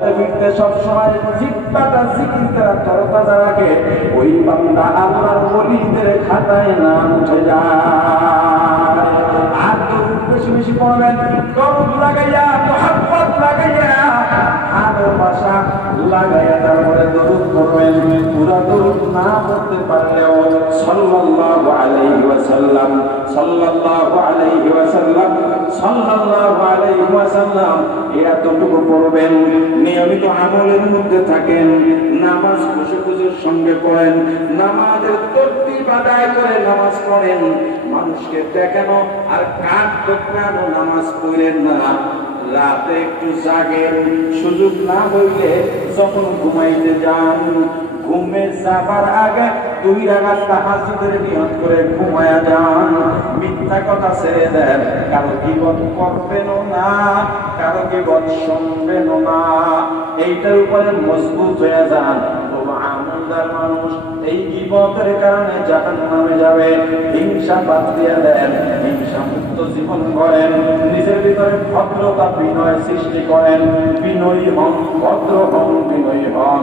ফিরতে সব সময় জিহ্বাটা জিকির দ্বারা তরতাজা রাখে, ওই বান্দা আল্লাহর ওলিদের খাতায় নাম উঠে যায়। আর দরুদ বেশি বেশি পড়বেন, দরুদ লাগাইয়া, মুহাব্বত লাগাইয়া, ভালোবাসা লাগাইয়া তারপরে দরুদ পড়বেন। পুরা দরুদ না পড়তে পারলেও সাল্লাল্লাহু আলাইহি ওয়াসাল্লাম, সাল্লাল্লাহু আলাইহি ওয়াসাল্লাম, সাল্লাল্লাহু আলাইহি ওয়াসাল্লাম এতটুকু পড়বেন। নিয়মিত আমলের মধ্যে থাকেন, নামাজ খুশুখুজুর সঙ্গে পড়েন, নামাজের তরতিব আদায় করে নামাজ পড়েন। মানুষকে দেখানো আর কাজ দেখানো নামাজ পড়েন না। রাতে একটু জাগেন, সুযোগ না হইলে যখন ঘুমাইতে যান, ঘুমে যাবার আগে 2 রাকাত তাহাজ্জুদের নিয়ত করে ঘুমায়া যান। মিথ্যা কথা ছেড়ে দেন, কারো গীবত করবেন না, কারো গীবত শুনবেন না। এইটার উপরে মজবুত হয়ে যান। আমলদার মানুষ এই গীবতের কারণে জাহান্নামে যাবে। হিংসা বাদ দিয়ে দেন, হিংসা মুক্ত জীবন করেন, নিজের ভিতরে ভদ্রতা বিনয় সৃষ্টি করেন। বিনয়ী হন, ভদ্র হন, বিনয়ী হন।